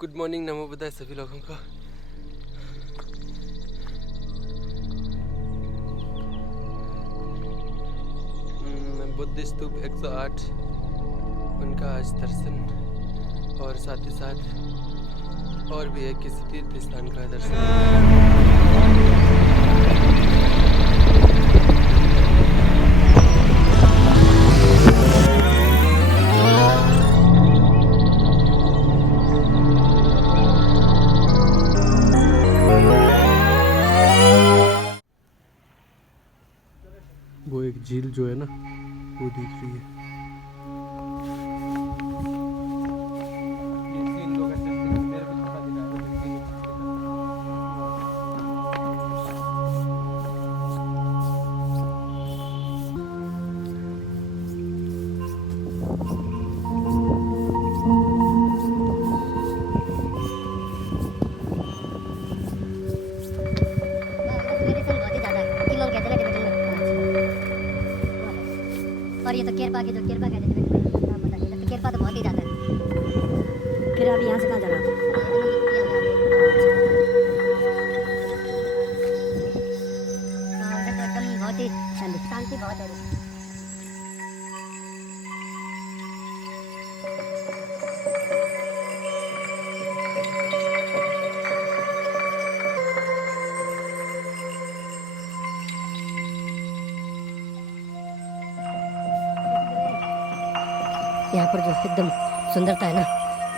Good morning, नमो बुद्धाय सभी लोगों को। बुद्ध स्तूप 108 उनका आज दर्शन, और साथ ही साथ और भी एक किसी तीर्थ स्थान का दर्शन। वो एक झील जो है ना, वो दिख रही है। और ये तो केरपा के जो केरपा कहते हैं, तो केरपा तो बहुत ही ज़्यादा है। फिर अभी यहाँ से कहाँ जाना है? एकदम बहुत ही शांति बहुत है। यहाँ पर जो एकदम सुंदरता है ना,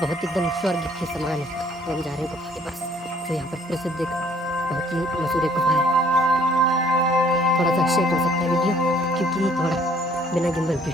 बहुत एकदम स्वर्ग के समान है। तो हम जा रहे हैं गुफा के पास, जो यहाँ पर प्रसिद्ध एक बहुत ही मशहूर एक गुफा है। थोड़ा सा शेक हो सकता है वीडियो, क्योंकि थोड़ा बिना गिम्बल के